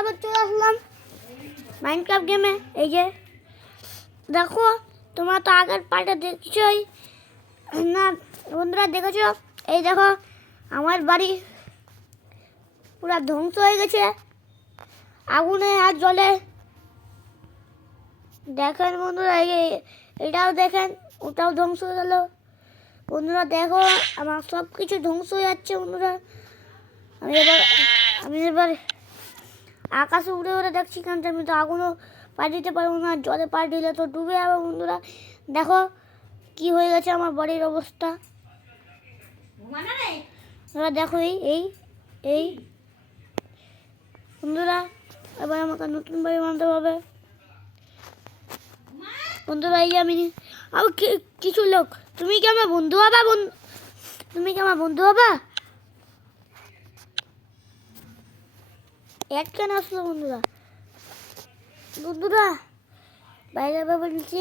আবার চলে আসলাম মাইনক্রাফট গেমে। এই যে দেখো, তোমরা তো আগের পার্টে দেখছোই না বন্ধুরা, দেখেছো? এই দেখো আমার বাড়ি পুরো ধ্বংস হয়ে গেছে আগুনে আর জলে। দেখেন বন্ধুরা, এটাও দেখেন, ওটাও ধ্বংস হয়ে গেল। বন্ধুরা দেখো, আমার সব কিছু ধ্বংস হয়ে যাচ্ছে বন্ধুরা। আমি এবার আকাশে উড়ে উড়ে দেখছি, কারণ আমি তো আগুনও পা দিতে পারবো না, জলে পা দিলে তো ডুবে যাবো বন্ধুরা। দেখো কি হয়ে গেছে আমার বাড়ির অবস্থা। দেখো এই এই এই বন্ধুরা, এবার আমাকে নতুন বাড়ি বানাতে হবে বন্ধুরা। এই আমি কিছু লোক, তুমি কি আমার বন্ধু হবা? তুমি কি আমার বন্ধু হবা? এক কেন আসলো বন্ধুরা? বন্ধুরা বাইরে বলছি,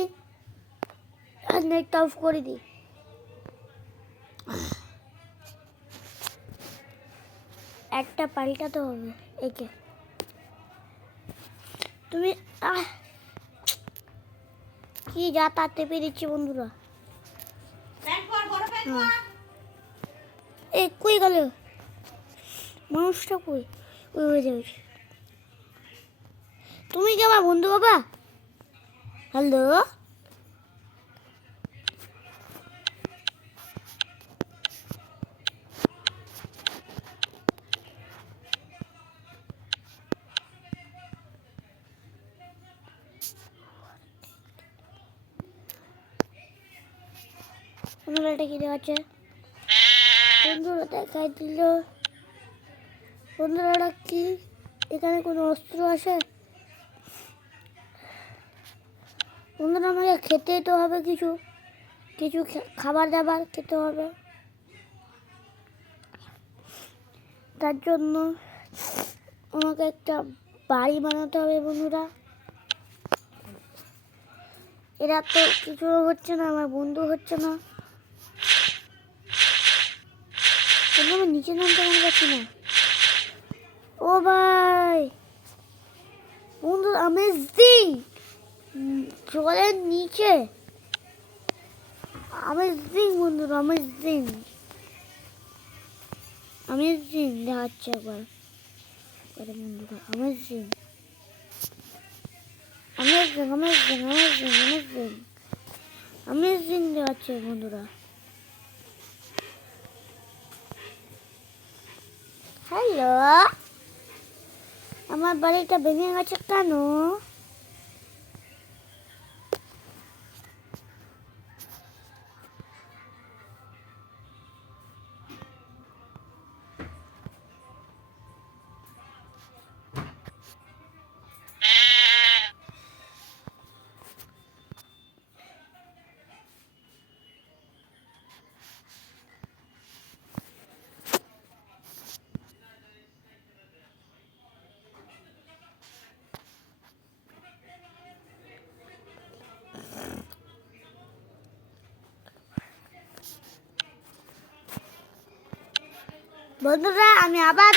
নেটটা অফ করে দিই। একটা পাল্টাতে হবে একে। তুমি কি যা তা টেপে দিচ্ছি বন্ধুরা। এ কই গেল মানুষটা? কই ওই হয়ে যাবে। তুমি কি আমার বন্ধু বাবা? হ্যালো, বন্ধুরা এটা কি দেখাচ্ছে? বন্ধুরা দেখাই দিল। বন্ধুরা এটা কি? এখানে কোনো অস্ত্র আছে? বন্ধুরা আমাকে খেতে তো হবে, কিছু কিছু খাবার দাবার খেতে হবে। তার জন্য আমাকে একটা বাড়ি বানাতে হবে বন্ধুরা। এরা তো কিছু হচ্ছে না, আমার বন্ধু হচ্ছে না। কিন্তু আমি নিচে নামতে মনে পারছি না। ও ভাই বন্ধু, অ্যামেজিং! জলের নিচে অ্যামেজিং বন্ধুরা, অ্যামেজিং অ্যামেজিং দেখাচ্ছে একবার বন্ধুরা। Amazing amazing amazing amazing amazing amazing দেখাচ্ছে বন্ধুরা। হ্যালো, আমার বাড়িটা ভেঙে গেছে কেন? বন্ধুরা আমি আবার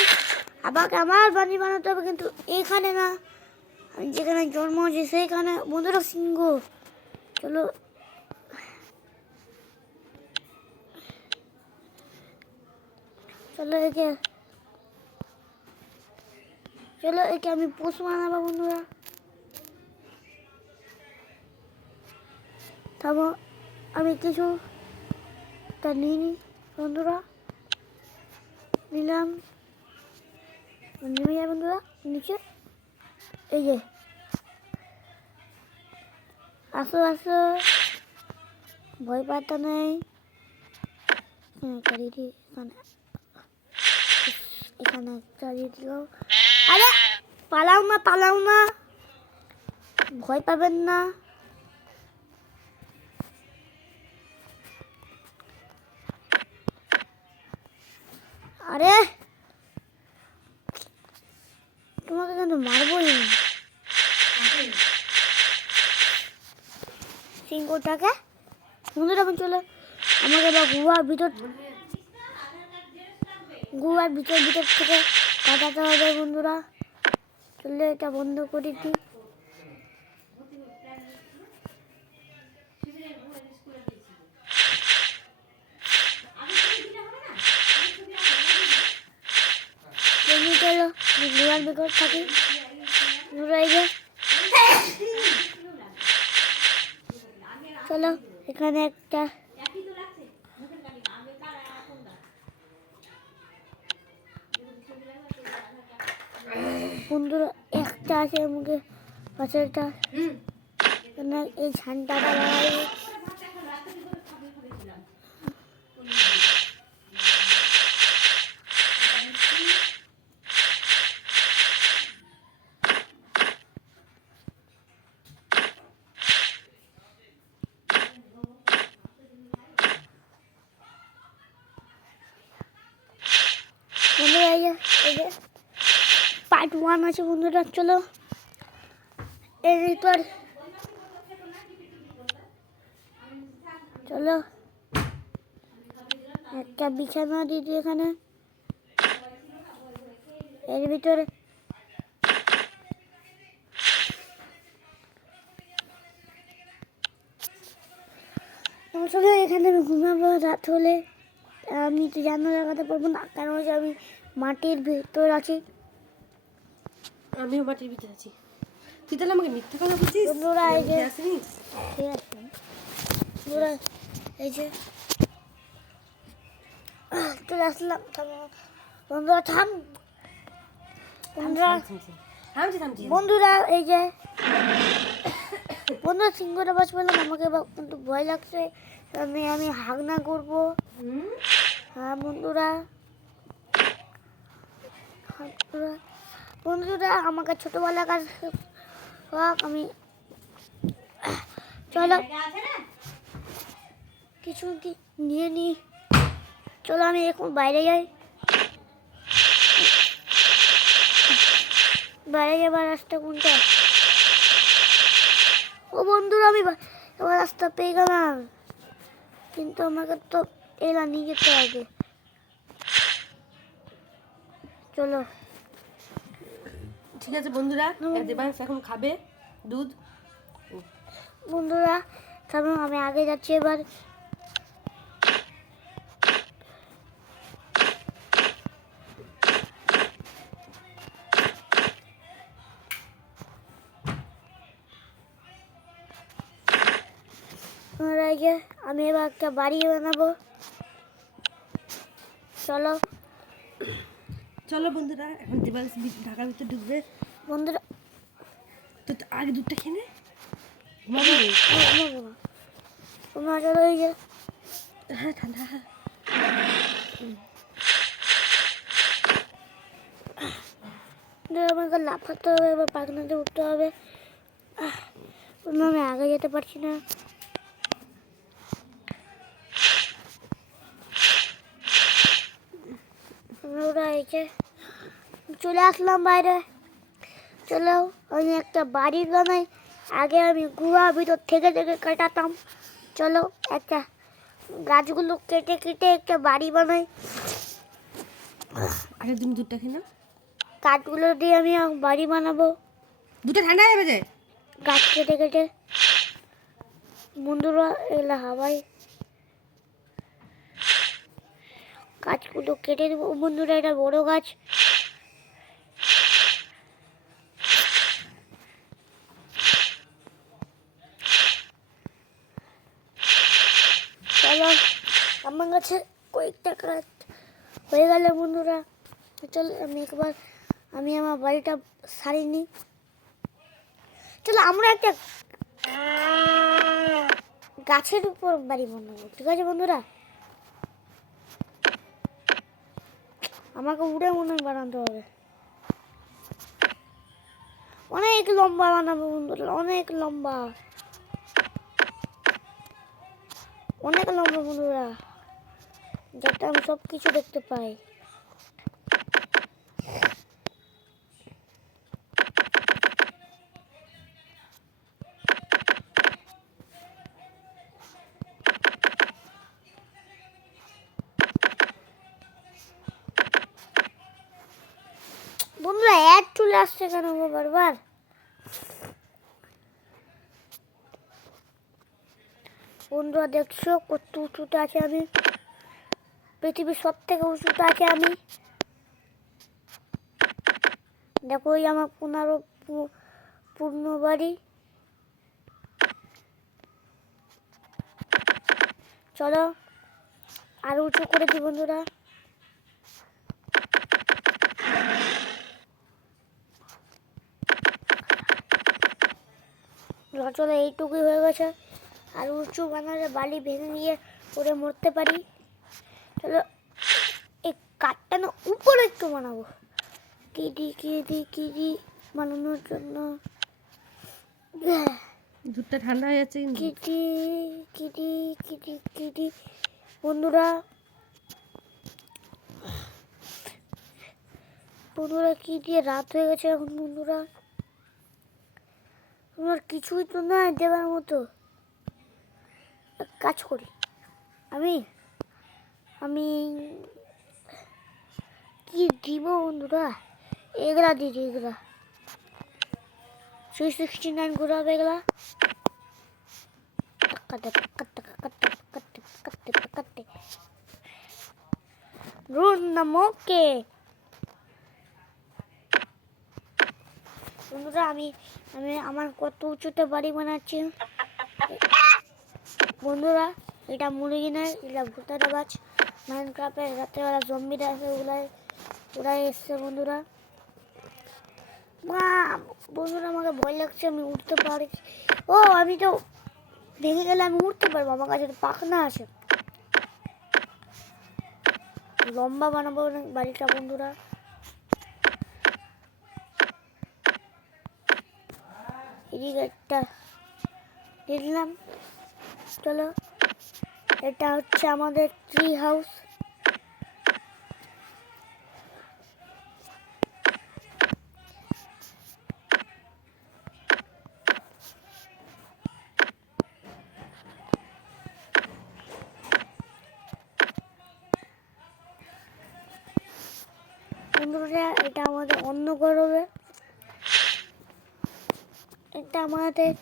আমার বাড়ি বানাতে হবে, কিন্তু এখানে না, আমি যেখানে জন্ম হয়েছি সেইখানে। বন্ধুরা সিংহ, চলো চলো একে আমি পোষ বানাবো বন্ধুরা। তবে আমি কিছু তা নিয়ে নিই বন্ধুরা। নিলাম, নেমে যায় বন্ধুরা নিচে। এই যে আসো আসো, ভয় পাতা নেই। এখানে চালিয়ে দিল। আরে পালাও না, ভয় পাবেন না। আরে তোমাকে কিন্তু মারবই সিংহটাকে বন্ধুরা। চলো আমাকে এবার গুহার ভিতর থেকে কাটাতে হবে বন্ধুরা। চলে এটা বন্ধ করে দিই। চলো নুরার বেকার থাকি। নুরাই গে চলো এখানে একটা বন্ধুরা একটা আছে মুখে পাশেরটা এই ঝান্ডাটা লাগাই। বন্ধুরা এই যে পার্ট 1 আছে বন্ধুরা। চলো এডিটর চলো একটা বিছানা দিয়ে দিই এখানে এর ভিতরে। চলো এখানে আমি ঘুমাবো। রাত হলে আমি তো জানা লাগাতে পারবো না, কারণ হচ্ছে আমি মাটির ভিতর আছি। আমিও মাটির ভিতরে আছি। তুই তাহলে আমাকে মিথ্যা কথা বলছিস? বন্ধুরা এই যে আসেনি ঠিক আছে বন্ধুরা এই যে চলে আসলাম। বন্ধুরা থাম। বন্ধুরা বন্ধুরা এই যে বন্ধুরা সিংহটা বাস পেলাম। আমাকে কিন্তু ভয় লাগছে, আমি হাগ না করবো। হ্যাঁ বন্ধুরা বন্ধুরা আমাকে ছোটবেলাকার আমি চলো কিছু নিয়ে নিই। চলো আমি এখন বাইরে যাই। বাইরে যাবার রাস্তা কোনটা? ও বন্ধুরা আমি এবার রাস্তা পেয়ে গেলাম, কিন্তু আমাকে তো এলা নিয়ে যেতে হবে। চলো ঠিক আছে বন্ধুরা, দেবাংশ এখন খাবে দুধ। বন্ধুরা তারপর আমি আগে যাচ্ছি এবার। আমি এবার একটা বাড়ি বানাবো। চলো চলো বন্ধুরা, এখন দেবাংশ ঢাকার ভিতরে ঢুকবে। বন্ধুরা তো আগে দুধটা খেয়ে নে। তোমরা চলো এই যে হ্যাঁ ঠান্ডা। আমাকে লাফাতে হবে, এবার পাখনাতে উঠতে হবে। আমি আগে যেতে পারছি না। ওরা এসে চলে আসলাম বাইরে। চলো আমি একটা বাড়ি বানাই। আগে আমি গুহা ভিতর থেকে কাটাতাম। চলো একটা গাছগুলো কেটে কেটে একটা বাড়ি বানাই। আগে তুমি দুধটা খেয়ে নাও। কাঠগুলো দিয়ে আমি বাড়ি বানাবো। দুধটা ঠান্ডা হয়ে যাবে। গাছ কেটে কেটে বন্ধুরা এগুলো হাওয়ায় গাছগুলো কেটে দেবো। বন্ধুরা এটা বড় গাছ। চলো আমার কাছে কয়েকটা কাজ হয়ে গেল বন্ধুরা। চলো আমি আমার বাড়িটা সারিনি। চলো আমরা একটা গাছের উপর বাড়ি বানাবো, ঠিক আছে বন্ধুরা? আমাকে উড়ে মনে হয় বানাতে হবে। অনেক লম্বা বানাবো বন্ধুরা, অনেক লম্বা বন্ধুরা, যাতে আমি সব কিছু দেখতে পাই। বন্ধুরা এক চলে আসছে কেন গো বারবার? বন্ধুরা দেখছো কত উঁচুতে আছে আমি, পৃথিবীর সব থেকে উঁচুতে আছে আমি। দেখো এই আমার পূর্ণ বাড়ি। চলো আরো উঁচু করে দিই বন্ধুরা। চলো এইটুকুই হয়ে গেছে, আর উঁচু বানালে বালি ভেঙে নিয়ে পরে মরতে পারি। চলো এই কাঠটা না উপরে একটু বানাবো, কিডি বানানোর জন্য। দুধটা ঠান্ডা হয়ে যাচ্ছে কিন্তু। কিডি বন্ধুরা, কি দিয়ে রাত হয়ে গেছে এখন বন্ধুরা। তোমার কিছুই তো নয় দেবার মতো। এক কাজ করি, আমি আমি কি দিব বন্ধুরা, এগুলা দিদি, এগুলা 369 ঘুরাবে এগুলা। কাটতে রুন নামকে বন্ধুরা, আমি আমি আমার কত উঁচুতে বাড়ি বানাচ্ছি বন্ধুরা। এটা মুরগি নয়, এটা ভূতের আওয়াজ। মাইনক্রাফ্টের রাত্রেবেলা জম্বিরা আছে, ওরাই এসছে বন্ধুরা। বন্ধুরা আমাকে ভয় লাগছে, আমি উঠতে পারি। ও আমি তো ভেঙে গেলে আমি উঠতে পারবো, আমার কাছে তো পাখনা আছে। লম্বা বানাবো বাড়িটা বন্ধুরা। এদিকে একটা দিলাম। চলো এটা হচ্ছে আমাদের ট্রি হাউস। বন্ধুরা এটা আমাদের অন্য ঘর হবে, এটা আমাদের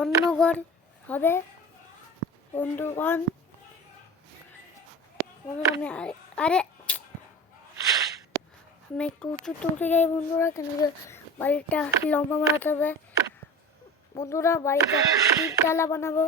অন্য ঘর হবে বন্ধুগণ। বন্ধুরা আমি একটু উঁচুতে উঠে যাই বন্ধুরা, কেন বাড়িটা লম্বা বানাতে হবে বন্ধুরা। বাড়িটা 3 তলা বানাবো।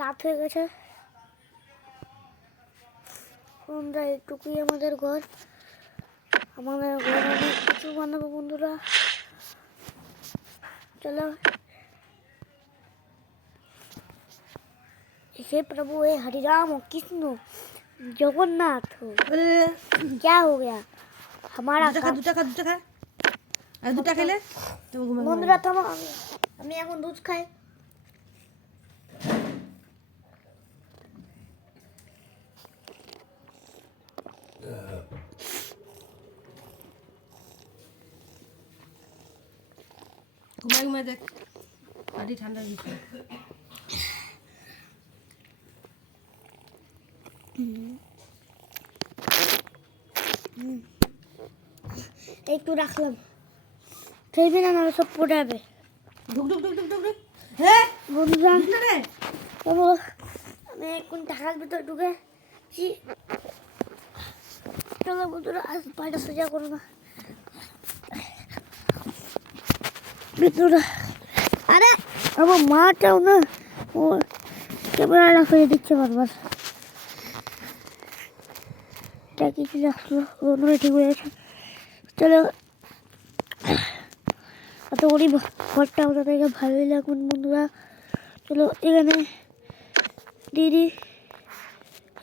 রাত হয়ে গেছে বন্ধুরা, এইটুকুই আমাদের ঘর। আমাদের ঘর অনেক কিছু বানাবো বন্ধুরা। চলো हे प्रभु, हे हरिराम कृष्ण जगन्नाथ हो, क्या हो गया हमारा? 2 টাকা আর 2 টাকা খেলে তুমি ঘুমাবে। বন্ধুরা থামো, আমি এখন দুধ খাই। ঘুমাই দেখ, বাড়ি ঠান্ডা হয়ে গেছে। একটু রাখলাম, খেলবে না, নাহলে সব পড়ে যাবে। ঢুক হ্যাঁ বন্ধুরা রে, আমি এখন ঢাকার ভিতর ঢুকেছি। চলো বন্ধুরা, আজ পাটা সোজা করো না ভিতরে। আরে আমার মাটাও না ও ক্যামেরাটা ফেলে দিচ্ছে বারবার। এটা কিছু রাখলো বন্ধুরা, ঠিক হয়ে গেছে। চলো অত করি ঘরটা আপনাদেরকে ভালোই লাগুন বন্ধুরা। চলো এখানে দিদি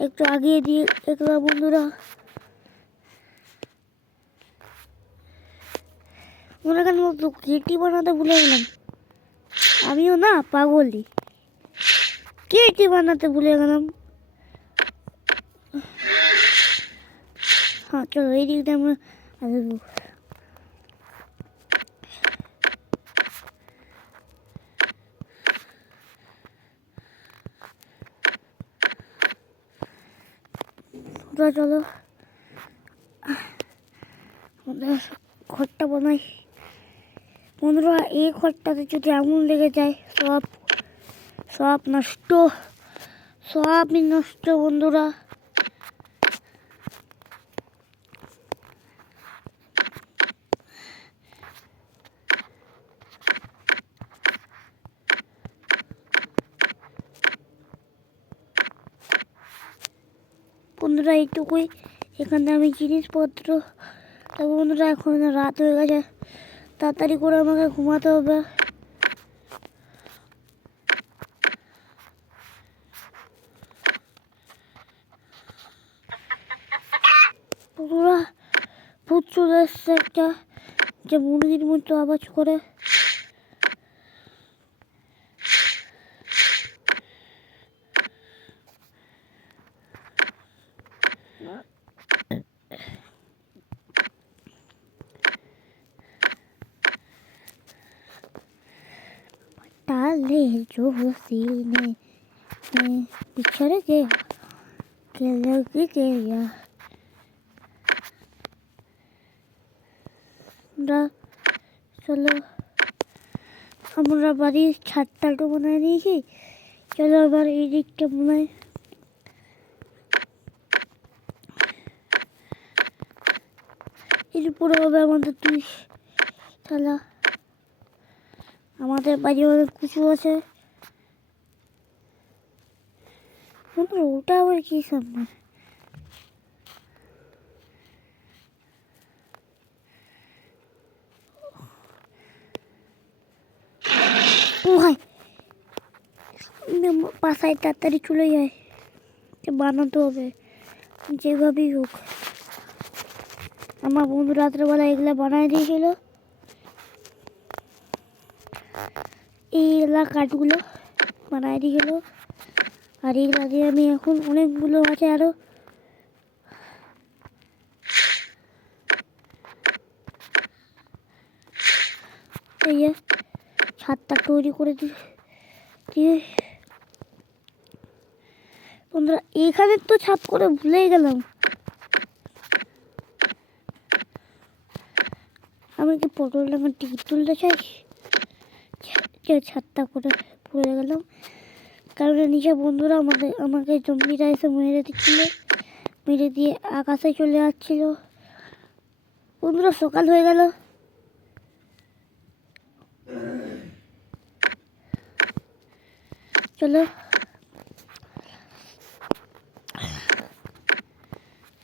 একটু আগিয়ে দিয়ে দেখলাম বন্ধুরা, মনে কেন মতো কেটি বানাতে ভুলে গেলাম। আমিও না পাগলি, কেটি বানাতে ভুলে গেলাম। হ্যাঁ চলো এই দিকটা আমরা আসবো। চলো ঘরটা বানাই বন্ধুরা। এই ঘরটাতে যদি আগুন লেগে যায় সব সব নষ্ট, সবই নষ্ট বন্ধুরা। বন্ধুরা এইটুকুই, এখানে আমি জিনিসপত্র। তবে বন্ধুরা এখন রাত হয়ে গেছে, তাড়াতাড়ি করে আমাকে ঘুমাতে হবে। বন্ধুরা ভূত চলে এসছে একটা, যে মুরগির মতো আওয়াজ করে। डाले जो सीने में बिछड़ गया के लग गया। चलो আমরা বাড়ির ছাদটাকে বানিয়ে নিয়েছি, চলো আবার এই দিকটা বানাই। এরপরে হবে আমাদের দুই থালা। আমাদের বাড়ি অনেক কিছু আছে বন্ধুরা। ওটা আবার কি সামনে? ও ভাই বাসায় তাড়াতাড়ি চলে যায়, বানাতে হবে যেভাবেই হোক। আমার বন্ধু রাত্রেবেলা এগুলা বানায় দিয়েছিল, এইগুলা কাঠগুলো বানায় দিয়েছিল। আর এগুলা দিয়ে আমি এখন অনেকগুলো আছে আরো। এই যে ছাদটা তৈরি করে দিয়ে বন্ধুরা, এখানে তো ছাদ করে ভুলে গেলাম। আমি কি পটল ডাঙার টিকিট তুলতে চাই, ছাদটা করে ভুলে গেলাম। কারণ নিচে বন্ধুরা আমাকে জম্বিরা এসে মেরে দিচ্ছিল, মেরে দিয়ে আকাশে চলে যাচ্ছিল। বন্ধুরা সকাল হয়ে গেল, চলো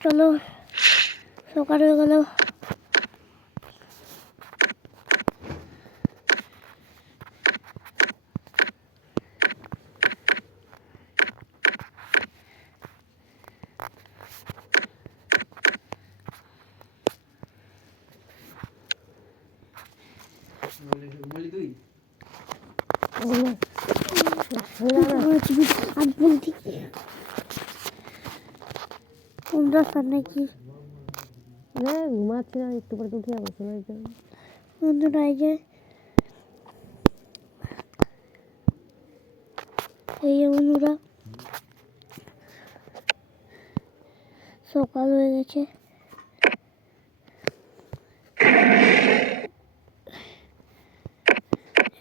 চলো সকাল হয়ে গেল। সামনে কি ঘুমাচ্ছি না, একটু পরে উঠে যাবো চলে যাবো। বন্ধুরা এই যে বন্ধুরা সকাল হয়ে গেছে।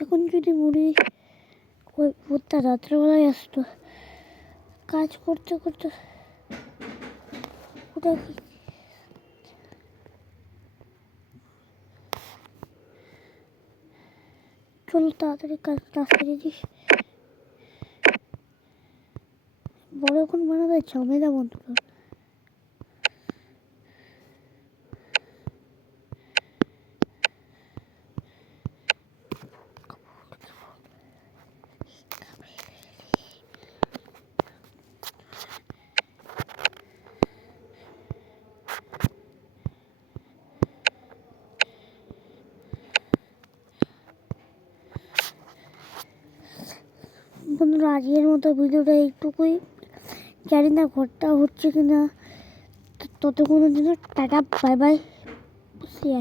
এখন যদি মুড়ি ওই ভূতটা রাত্রেবেলায় আসতো কাজ করতে করতে, ওটা কি চল তাড়াতাড়ি কাজটা সেরে দিস। বড় এখন বানাবে ঝামেলা বন্ধুরা। বন্ধুরা আজকের মতো ভিডিওটা এইটুকুই। জানি না ঘরটা হচ্ছে কিনা, ততক্ষণের জন্য tata bye bye, see you.